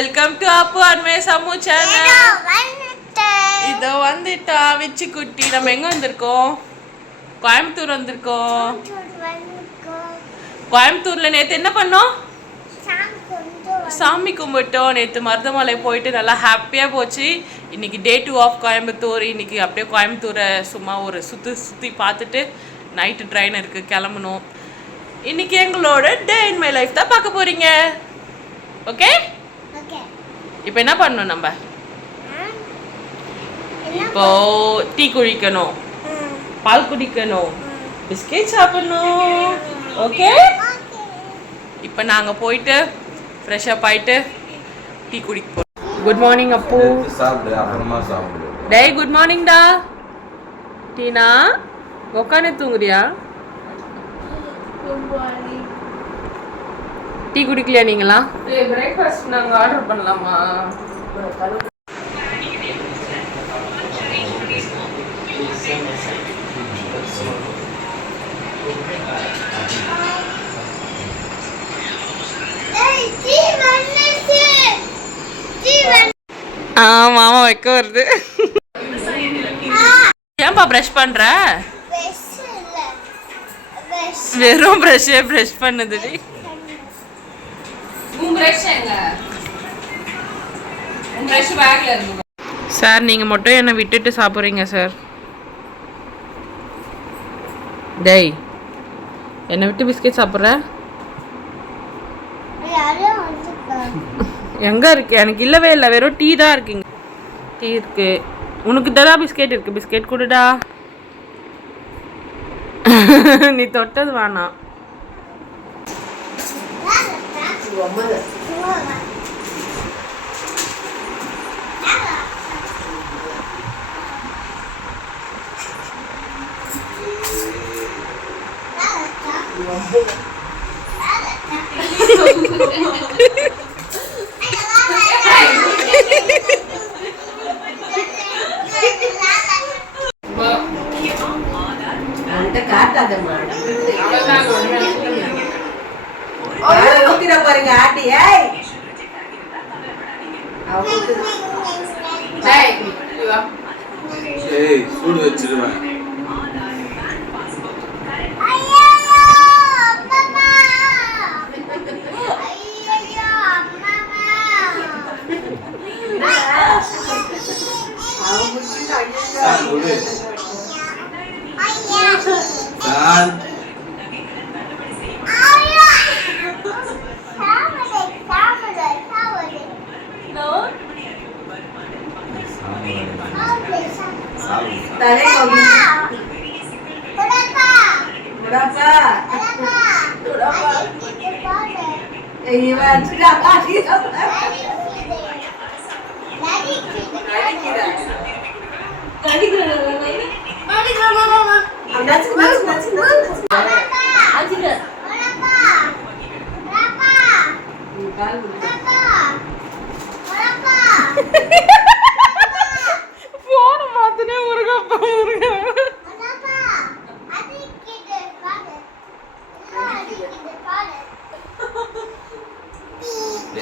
Welcome to அப்பு அண்மே சமூ சேனல். இதோ வந்துட்டா விச்சி குட்டி. நம்ம எங்க வந்திருக்கோம்? கோயம்புத்தூர் வந்திருக்கோம். கோயம்புத்தூர்ல நேத்து என்ன பண்ணோம்? சாமி கும்பிட்டோம். நேற்று மருதமலை போயிட்டு நல்லா ஹாப்பியாக போச்சு. இன்னைக்கு டே 2 ஆஃப் கோயம்புத்தூர். இன்னைக்கு அப்படியே கோயம்புத்தூரை சும்மா ஒரு சுற்றி பார்த்துட்டு நைட்டு ட்ரெயின் இருக்குது, கிளம்பணும். இன்னைக்கு எங்களோட டே இன் மை லைஃப் தான் பார்க்க போறீங்க. ஓகே, இப்போ என்ன பண்ணணும்? நம்ம இப்போ டீ குடிக்கணும், பால் குடிக்கணும், பிஸ்கெட் சாப்பிடணும். ஓகே, இப்போ நாங்கள் போயிட்டு ஃப்ரெஷ் அப் ஆயிட்டு டீ குடிக்க போறோம். குட் மார்னிங் அப்பு. சாப்பிடு, அப்புறமா சாப்பிடு. டேய் குட் மார்னிங் டா. டீனா உட்காந்து தூங்குறியா? டீ குடிக்கலையா நீங்களா? பிரேக்ஃபாஸ்ட் நாங்கள் ஆர்டர் பண்ணலாமா? மாமா வைக்க வருது. ஏன்பா ப்ரஷ் பண்ற? வெறும் ப்ரஷ் பண்ணுது. சார் நீங்க மட்டும் என்னை விட்டுட்டு சாப்பிட்றீங்க சார். டேய் என்னை விட்டு பிஸ்கெட் சாப்பிட்ற? எங்க இருக்கு? எனக்கு இல்லவே இல்லை, வெறும் டீ தான் இருக்குங்க. டீ இருக்கு, உனக்கு தான் பிஸ்கெட் இருக்கு. பிஸ்கெட் கொடுடா. நீ தொட்டது வேணாம். சூடு வச்சிருவேன். போன மாத்தினே முருகப்பா முருக.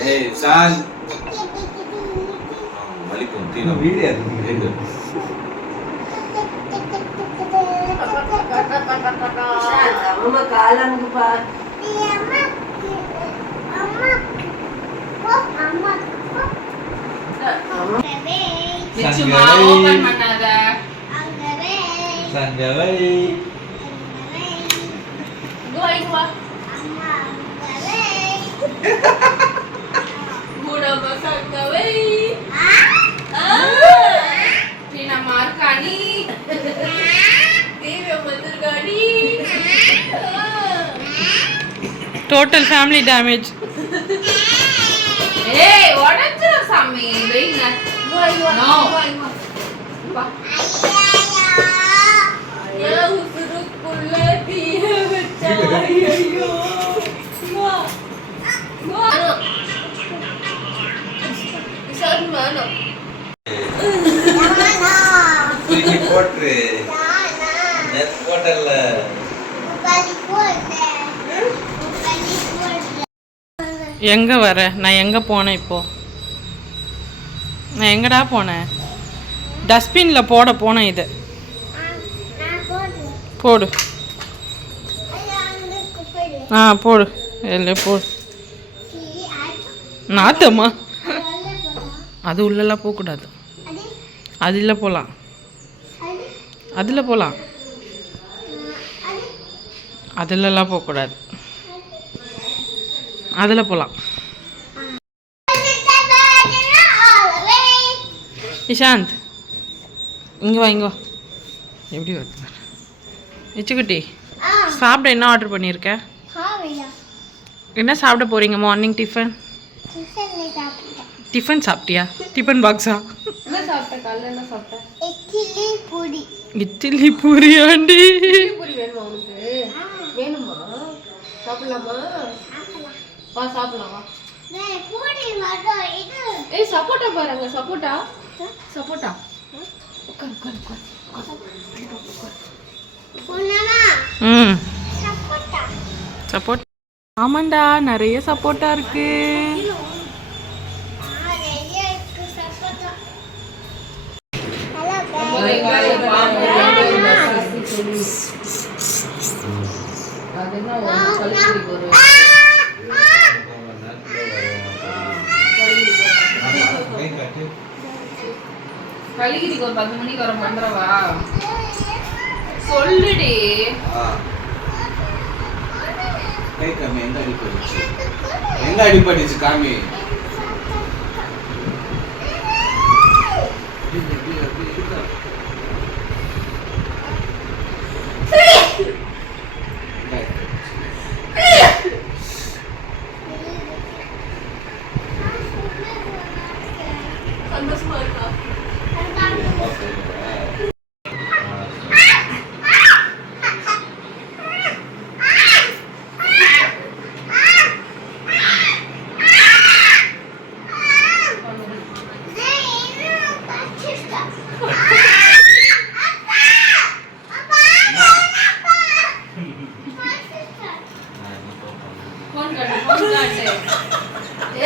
ஏய் சான் மலிக்கும் தீன வீடியோ இருக்கு. அம்மா காலங்க பா. அம்மா நிச்சயமா ஓபன் பண்ணாத. சங்கவை கோயிவா அம்மா சங்கவை சங்கவை டீனா மார்கானி தேவ மதுர்கானி. Total family damage. ஏய் உடைச்சிர சாமி. வெயிங்க நோ பா. ஐயா உசுருக்குள்ள தீய வச்சா. ஐயோ வா வா சார் மானோ தூக்கி போட்டு நெட் போட்டல. எங்க வர? நான் எங்க போனேன் இப்போ? நான் எங்கடா போனேன்? டஸ்ட்பினில் போனேன் இதை. போடு. போடு. இல்லை போடு. நாத்தம்மா அது உள்ளெல்லாம் போகக்கூடாது. அதில் போகலாம். அதில் போகலாம். அதிலெல்லாம் போகக்கூடாது. அதில் போகலாம். இஷாந்த் இங்கே வா, இங்கே வா. எப்படி வருது இச்சுக்குட்டி? சாப்பிட என்ன ஆர்டர் பண்ணியிருக்க? என்ன சாப்பிட போகிறீங்க? Morning tiffin. டிஃபன் சாப்பிட்டியா? டிஃபன் பாக்ஸா? என்ன சாப்பிட்ட? காலைல என்ன சாப்பிட்ட? இட்லி பூரியாண்டி. பூரி வேணுமா உனக்கு? வேணுமா? சாப்பிடலாமா? வா சாப்பிடலாம் வா. ஏய் சப்போட்டா பாருங்க. சப்போட்டா சப்போட்டா. உட்கார் உட்கார் உட்கார். சப்போட்டா. ஆமாண்டா, நிறைய சப்போட்டா இருக்கு. கலிகிரிக்கு ஒரு 10 மணிக்கு வர வந்துடவா? சொல்லுடி. கை காமி. எங்க அடிபட்டுச்சு காமி?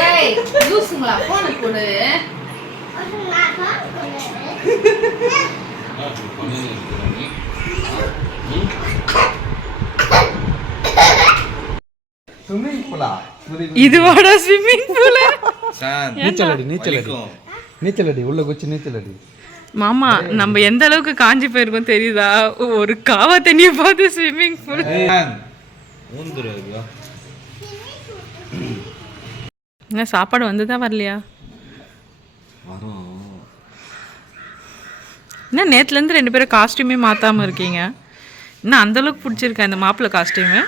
ஏய் லூசுங்களா போன் கொடு. ஸ்விம்மிங் பூலா? இதுவாடா ஸ்விம்மிங் பூல்? நீச்சல் அடி உள்ள குச்சி நீச்சல் அடி. மாமா நம்ம எந்த அளவுக்கு காஞ்சி போயிருக்கோம் தெரியுதா? ஒரு காவா தண்ணியை பார்த்து ஸ்விம்மிங் பூல். என்ன சாப்பாடு வந்துதா வரலையா? என்ன நேற்றுலேருந்து 2 பேரும் காஸ்டியூமே மாற்றாமல் இருக்கீங்க? என்ன அந்தளவுக்கு பிடிச்சிருக்கா இந்த மாப்பிள்ளை காஸ்டியூமு?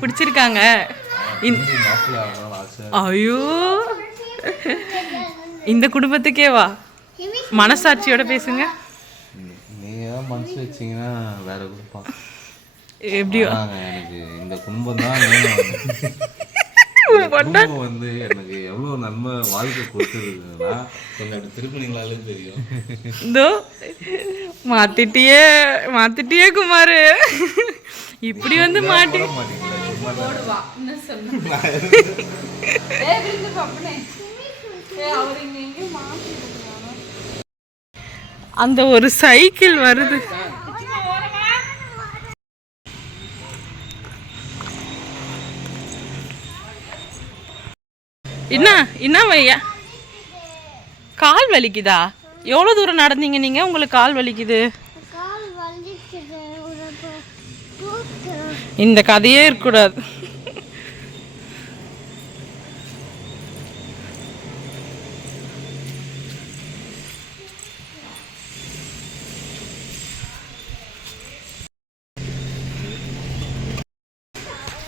பிடிச்சிருக்காங்க. ஐயோ இந்த குடும்பத்துக்கே வா. மனசாட்சியோட பேசுங்க. நீங்க மனசு வச்சீங்கன்னா வேற குடும்பம். எப்படியோ எனக்கு இந்த குடும்பம் தான் வந்து எனக்கு எவ்வளவு நன்மை வாழ்க்கை கொடுத்துருக்குன்னா கொஞ்சம் திருப்பணிங்களாலே தெரியும். இதோ மாத்திட்டியே குமாரு. இப்படி வந்து மாட்டி அந்த ஒரு சைக்கிள் வருது. என்ன வையா கால் வலிக்குதா? எவ்வளோ தூரம் நடந்தீங்க நீங்கள்? உங்களுக்கு கால் வலிக்குது? இந்த கதையே இருக்கக்கூடாது.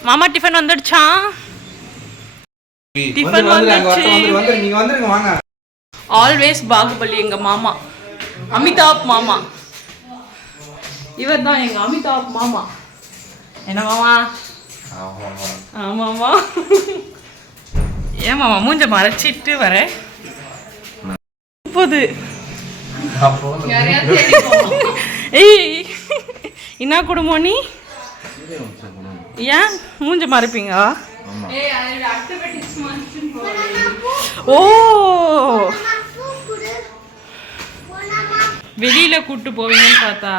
மாமா டிஃபன் வந்துடுச்சா? டிஃபன் வந்துடுச்சு. நீங்க வந்துருங்க வாங்க. ஆல்வேஸ் பாகுபலி எங்க மாமா, அமிதாப் மாமா. இவர் தான் எங்க அமிதாப் மாமா. என்ன மாமா? ஆமாமா. ஏன் மாமா மூஞ்ச மறைச்சிட்டு வர போது? ஏய் என்ன குடும்பம் நீ? ஏன் மூஞ்ச மறைப்பீங்க? ஓ வெளியில கூட்டு போவீங்கன்னு பார்த்தா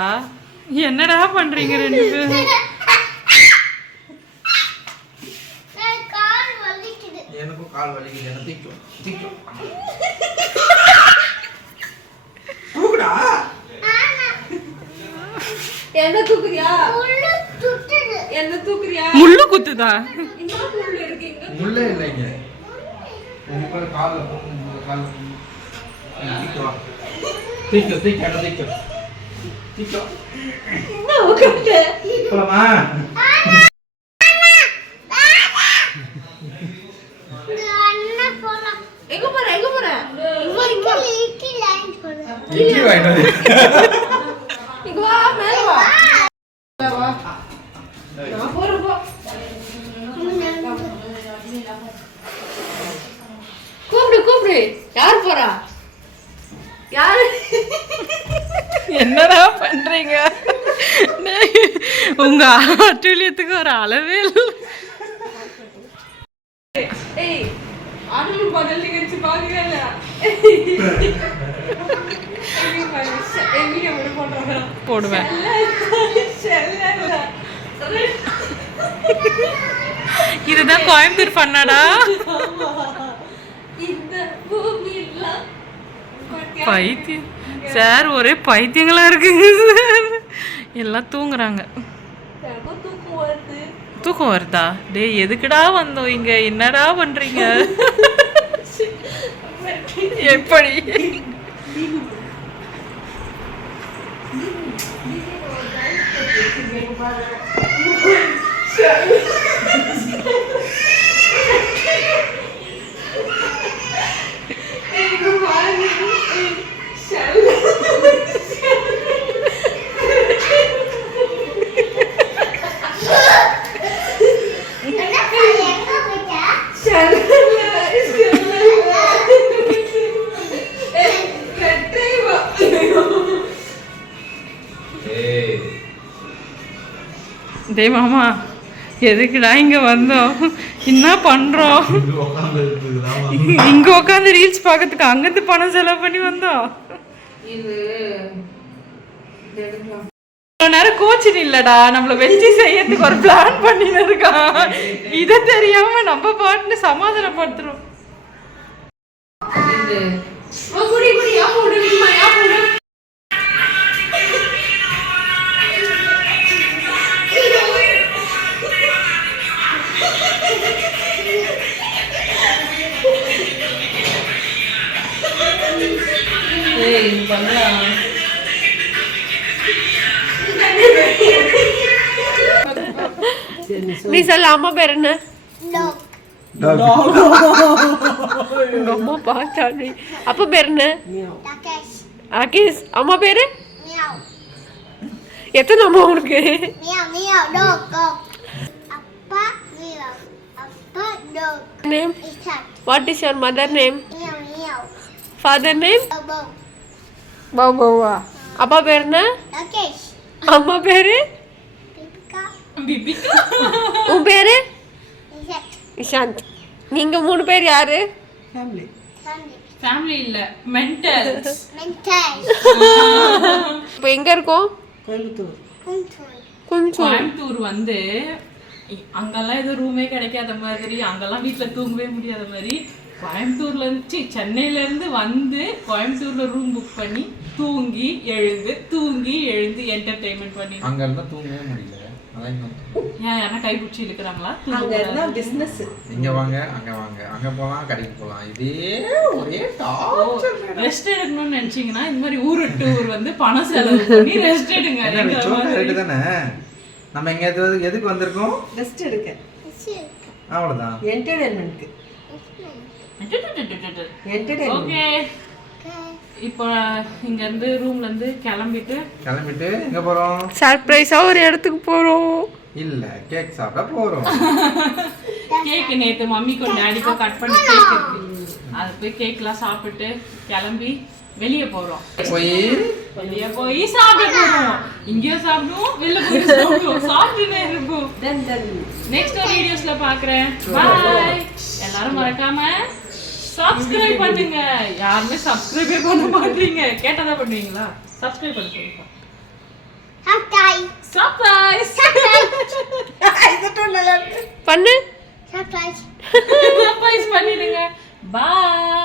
என்னடா பண்றீங்க ரெண்டு பேரும்? எனக்கும் கால் வலிக்குது. என்ன தூக்கும் தூக்கும் தூக்குடா. என்ன தூக்குறியா? என்ன தூக்குறியா? முள்ளு குத்துதா? முள்ளே இல்லைங்க. உங்க கூட கால்ல கால் தூக்குவா. தூக்கு தூக்கு அட தூக்கு. தூக்கு. என்ன உட்கார்ந்து? போலாமா? எங்க போற? எங்க போற? இட்லி வாங்கிட்டு வந்து. இங்க வா, மேல வா. வா. நான் போறேன் போ. கூப்பிடு கூப்பிடு. யார் போறா? யாரு? என்னடா பண்றீங்க? உங்க ஆட்டுலியத்துக்கு ஒரு அளவே இல்லை. ஏய், ஆடலு பாடல் நிகழ்ச்சி பாக்குறல. போடுவேன். இதுதான் கோயம்புத்தூர் பண்ணாடா. பைத்தியம் சார், ஒரே பைத்தியங்களா இருக்குங்க சார். எல்லாம் தூங்குறாங்க. தூக்கம் வருதா? டேய் எதுக்குடா வந்தோம் இங்க? என்னடா பண்றீங்க? எப்படி? டேய் மாமா, எதுக்குடா இங்க வந்தோம்? என்ன பண்றோம்? இங்க உட்காந்து ரீல்ஸ் பார்க்கறதுக்கு அங்கிருந்து பணம் செலவு பண்ணி வந்தோம். இவ்வளவு நேரம் கோச்சிங் இல்லடா, நம்மள வெச்சு செய்யறதுக்கு ஒரு பிளான் பண்ணிட்டு இருக்கான். இத தெரியாம நம்ம பாட்டுன்னு சமாதானப்படுத்துறோம். நீ சொல்ல, அம்மா பேர் என்ன? உங்க அம்மா பார்த்தா. அப்பா பேர் என்ன? ராகேஷ். அம்மா பேரு? எத்தனை அம்மா உனக்கு? Name? What is your mother name? Father name? பாபுவா. அப்பா பேர் என்ன? அம்மா பேரு? உன் பேரு? இஷாந்த். நீங்க 3 பேர் யாரு? ஃபேமிலி இல்ல, மென்டல். இப்போ எங்க இருக்கோம்? கோயம்புத்தூர் வந்து அங்கெல்லாம் எதுவும் ரூமே கிடைக்காத மாதிரி, அங்கெல்லாம் வீட்டுல தூங்கவே முடியாத மாதிரி, கோயம்புத்தூர்ல இருந்து சென்னையில இருந்து வந்து கோயம்புத்தூர்ல ரூம் புக் பண்ணி தூங்கி எழுந்து என்டர்டெயின்மெண்ட் பண்ணி அங்க இருந்தா தூங்கவே முடியல. ஏன் யாரா கை பிடிச்சி இழுக்கிறாங்களா? பிசினஸ். இங்க வாங்க, அங்க வாங்க, அங்க போலாம், கடைக்கு போலாம். இதே ஒரே டார்ச்சர். ரெஸ்ட் எடுக்கணும்னு நினைச்சீங்கன்னா இந்த மாதிரி ஊர் விட்டு ஊர் வந்து பணம் செலவு பண்ணி ரெஸ்ட் எடுங்க. கரெக்ட் தானே? நம்ம எங்க எதுக்கு வந்திருக்கோம்? ரெஸ்ட் எடுக்க. அவ்வளவுதான். என்டர்டெயின்மென்ட்க்கு. ஓகே, இப்போ இங்க இருந்து ரூம்ல இருந்து கிளம்பிட்டு எங்க போறோம்? சர்ப்ரைஸா ஒரு இடத்துக்கு போறோம். இல்ல, கேக் சாப்பிட போறோம். கேக் நேத்து மம்மிக்கும் டாடிக்கும் கட் பண்ணி கேக் இருக்கு, அது போய் கேக்லாம் சாப்பிட்டு கிளம்பி வெளியே போறோம். வெளியே போய் சாப்பிட போறோம். இங்கேயும் சாப்பிடுவோம், வெளில போய் சாப்பிடுவோம், சாப்பிட்டுனே இருக்கும். நெக்ஸ்ட் வீடியோஸ்ல பாக்குறேன். பாய். எல்லாரும் மறக்காம சப்ஸ்கிரைப் பண்ணுங்க. யாருமே சப்ஸ்கிரைபே பண்ண மாட்டீங்க. கேட்டதா பண்ணுவீங்களா? சப்ஸ்கிரைப் பண்ண சொல்லுங்க. சர்ப்ரைஸ். பண்ணு. சர்ப்ரைஸ் பண்ணிடுங்க. பை.